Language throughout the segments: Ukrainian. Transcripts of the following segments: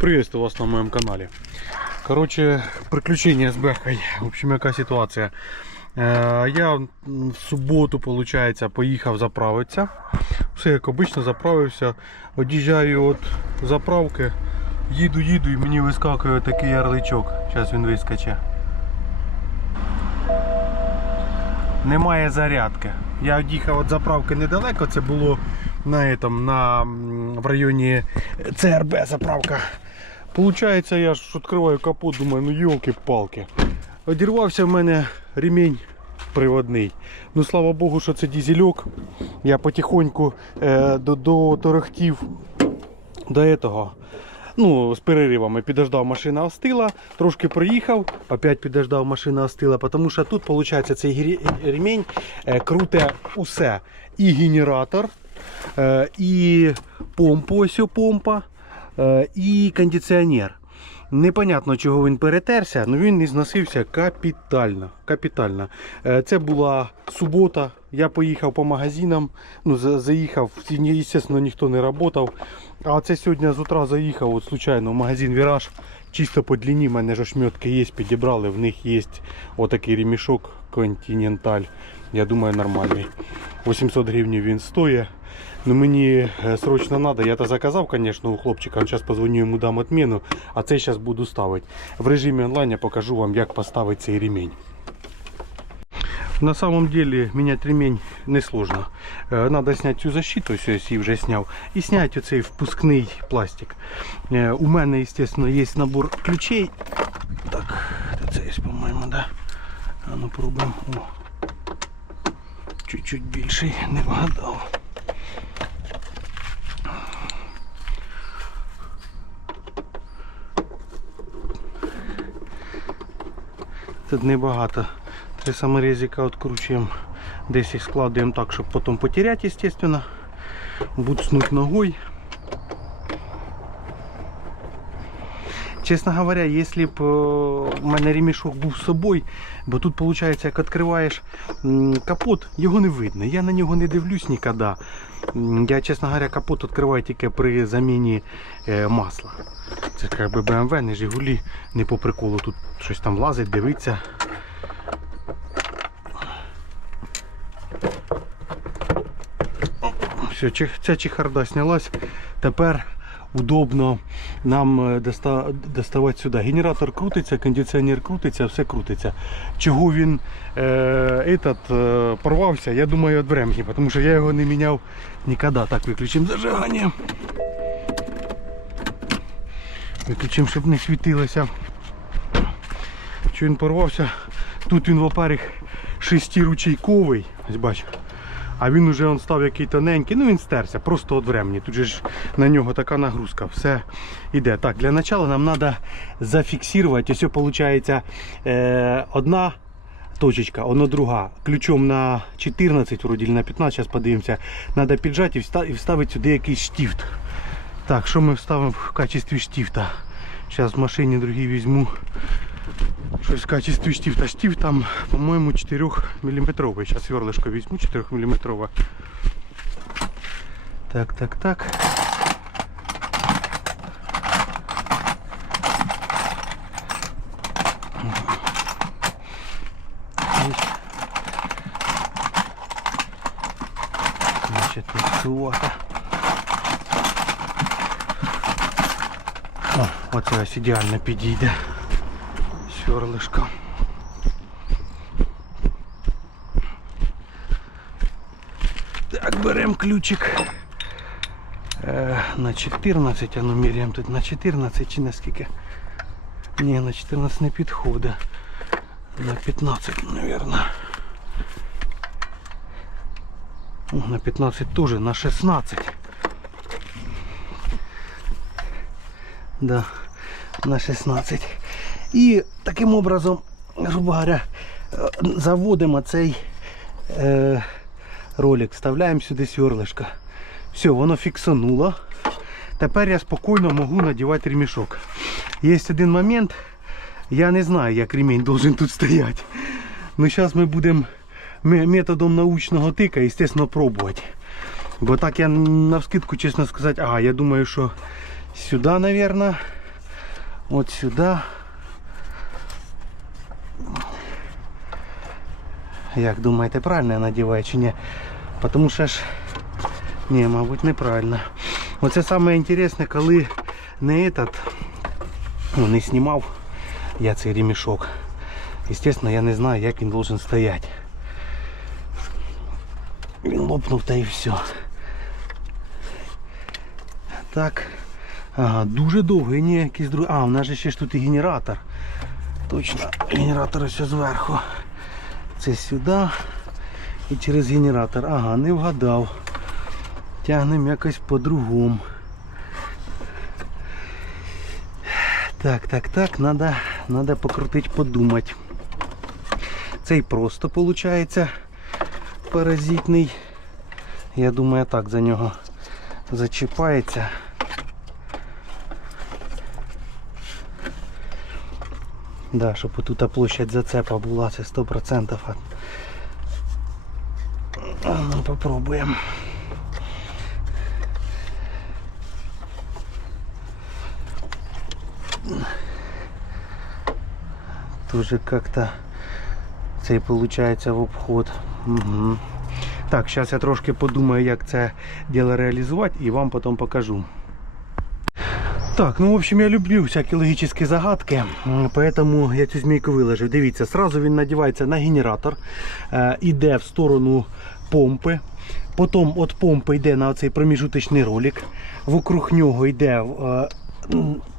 Приветствую вас на моем канале. Короче, приключения с Бехой. В общем, яка ситуація. Е, Я в суботу, виходить, поїхав заправитися. Все як обично, заправився. Од'їжджаю від заправки, їду, їду і мені вискакує такий ярличок. Зараз він вискоче. Немає зарядки. Я од'їхав від заправки недалеко, це було на, этом, на, в районі ЦРБ заправка. Получається, я ж відкриваю капот, думаю, ну йолки-палки. Одірвався в мене ремінь приводний. Ну слава Богу, що це дізельок. Я потихоньку е, до, до торохтів до этого. Ну, з переривами підождав, машина остила, трошки проїхав, опять підождав, машина остила, тому що тут, виходить, цей ремінь е, круте усе. І генератор, е, і помпу, ось помпа, і кондиціонер. Непонятно, чого він перетерся, але він не зносився капітально. капітально. Е, Це була субота. Я поїхав по магазинам, ну, заїхав, звісно, ніхто не працював. А це сьогодні з утра заїхав от, случайно в магазин Віраж. Чисто по длині, в мене ж ошметки є, підібрали, в них є отакий ремішок Continental. Я думаю, нормальний. 800 гривень він стоїть. Ну мені е, срочно надо. Я то заказав, конечно, у хлопчика. Сейчас позвоню йому дам отмену, а це зараз буду ставити. В режимі онлайн я покажу вам, як поставити цей ремень. На самом деле менять ремень несложно. Е, Надо снять цю защиту, ось я її вже зняв, і зняти оцей впускний пластик. Е, У мене, естественно, є набор ключей. Так, це є, по-моєму, да? А ну пробуємо. Чуть-чуть більший, не вгадав. Тут небагато. Три саморезика відкручуємо. Десь їх складуємо так, щоб потім потеряти, естественно. Буцнуть ногой. Чесно говоря, якщо б е, у мене ремішок був з собою, бо тут виходить, як відкриваєш капот, його не видно. Я на нього не дивлюсь ніколи. Я, чесно говоря, капот відкриваю тільки при заміні е, масла. Це як би BMW, не Жигулі, не по приколу. Тут щось там лазить, дивиться. Все, ця чехарда знялась. Тепер удобно нам е, доставати сюди. Генератор крутиться, кондиціонер крутиться, все крутиться. Чого він е, этот, е, порвався, я думаю, від времени, тому що я його не міняв ніколи. Так, виключимо зажигання. Виключимо, щоб не світилося. Що він порвався? Тут він, во-первых, шестиручейковий, ось бачу. А він уже он став який тоненький, ну він стерся, просто від времени. Тут же ж на нього така нагрузка, все йде. Так, для начала нам треба зафіксувати. Ось виходить е, одна точечка, одна друга. Ключом на 14, вроді на 15, зараз подивимося. Треба піджати і вставити сюди якийсь штифт. Так, що ми вставимо в качестві штифта? Зараз в машині другій візьму. Щось в качестві штифта. Штифт там, по-моєму, 4 мм. Зараз сверлишко візьму 4 мм. Так, так, так. Есть. Значить, О, оце ось ідеально підійде. Сверлишко. Так, беремо ключик. Е, на 14, а ну міряємо тут на 14 чи на скільки? Ні, на 14 не підходить. На 15, мабуть. О, на 15 теж, на 16. Да, на 16. І таким образом, грубо говоря, е, заводимо цей е, ролик, вставляємо сюди сверлишко. Все, воно фіксануло. Тепер я спокійно можу надівати ремішок. Є один момент, я не знаю, як ремінь должен тут стояти. Ну зараз ми будемо методом научного тика, естественно, пробувати. Бо так я навскидку, чесно сказати, ага, я думаю, що сюди, мабуть, от сюди. Як думаєте, правильно я надіваю чи ні? Тому що ж... Ні, мабуть, неправильно. Оце саме інтересне, коли не этот, ну, не знімав я цей ремішок. Естественно, я не знаю, як він должен стояти. Він лопнув та і все. Так. Ага, дуже довгий, ні, якийсь другий. А, у нас же ще ж тут і генератор. Точно, генератор ось зверху. Це сюди і через генератор. Ага, не вгадав. Тягнемо якось по-другому. Так, так, так, надо, надо покрутить, подумати. Цей просто виходить паразитний. Я думаю, так за нього зачіпається. Да, щоб тут площадь зацепа була, це 100%. А ну, попробуємо. Тоже как-то цей получается в обход. Угу. Так, зараз я трошки подумаю, як це діло реалізувати і вам потім покажу. Так, ну в общем я люблю всякі логічні загадки, м, поэтому я цю змійку виложив. Дивіться, сразу він надівається на генератор, е, іде в сторону помпи. Потім від помпи йде на цей проміжуточний ролик, вокруг нього йде е,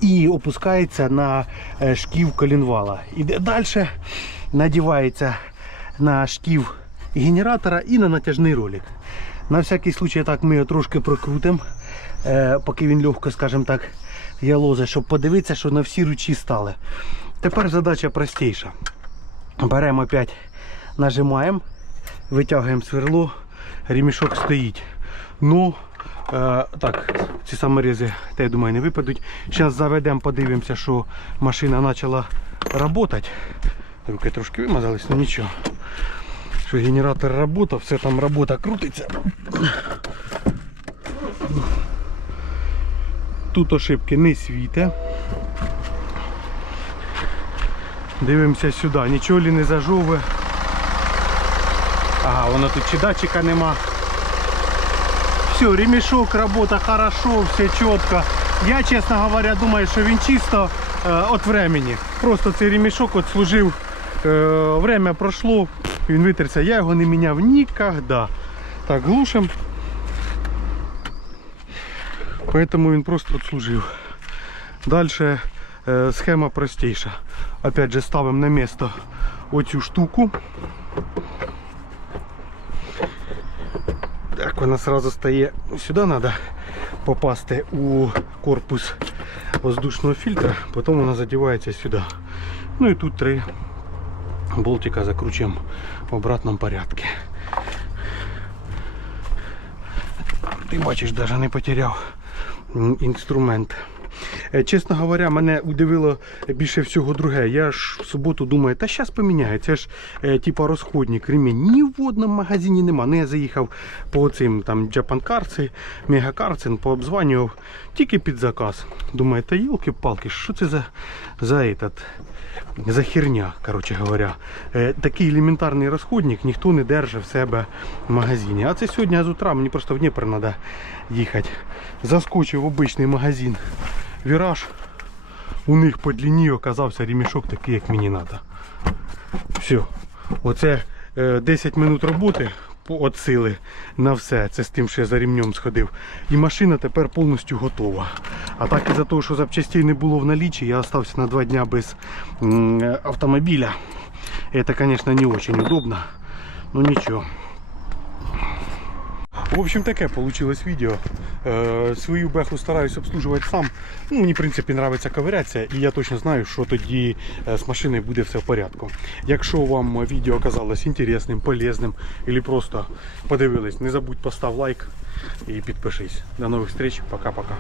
і опускається на е, шків колінвала. Іде далі, надівається на шків генератора і на натяжний ролик. На всякий случай так ми його трошки прокрутимо, е, поки він легко, скажімо так, ялозе, щоб подивитися, що на всі ручі стали. Тепер задача простіша. Беремо опять, нажимаємо, витягуємо сверло, ремішок стоїть. Ну, е, так, ці саморези, та я думаю, не випадуть. Зараз заведемо, подивимося, що машина почала працювати. Руки трошки вимазались, але нічого. Що генератор працював, все там робота крутиться. Тут ошибки не світе. Дивимося сюди, нічого не зажовує. Ага, воно тут чи датчика нема. Все, ремешок, робота хорошо, все чітко. Я, чесно говоря, думаю, що він чисто е, від времени. Просто цей ремешок от служив, е, время пройшло, він витерся. Я його не міняв ніколи. Так, глушимо. Поэтому він просто отслужив. Далі е, схема простіша. Опять же ставимо на місце оцю штуку. Так, вона сразу стає. Сюди треба попасти у корпус воздушного фільтра, потім вона задівається сюди. Ну і тут три болтика закручуємо в обратному порядку. Ти бачиш, навіть не потеряв м, Інструмент. Е, Чесно говоря, мене удивило більше всього друге. Я ж в суботу думаю, та зараз поміняю. Це ж е, типа розходник, ремінь. Ні в одному магазині нема. Ну я заїхав по цим там Джапанкарці, Мегакарцин, пообзванював тільки під заказ. Думаю, та йолки-палки, що це за, за этот, за херня, коротше говоря. Е, такий елементарний розходник ніхто не держить в себе в магазині. А це сьогодні з утра, мені просто в Дніпро треба їхати. Заскочив в обичний магазин. Віраж. У них по длині оказався ремішок такий, як мені треба. Все. Оце е, 10 минут роботи от сили на все. Це з тим, що я за ремнем сходив. І машина тепер повністю готова. А так із-за того, що запчастей не було в налічі, я залишився на 2 дня без автомобіля. Это, конечно, не очень удобно. Ну ничего. В общем, таке получилось відео. Е, свою беху стараюсь обслуживать сам. Ну, мені, в принципі, подобається ковирятися, і я точно знаю, що тоді е, з машиною буде все в порядку. Якщо вам відео оказалось інтересним, полезним, або просто подивились, не забудь постав лайк і підпишись. До нових зустріч. Пока-пока.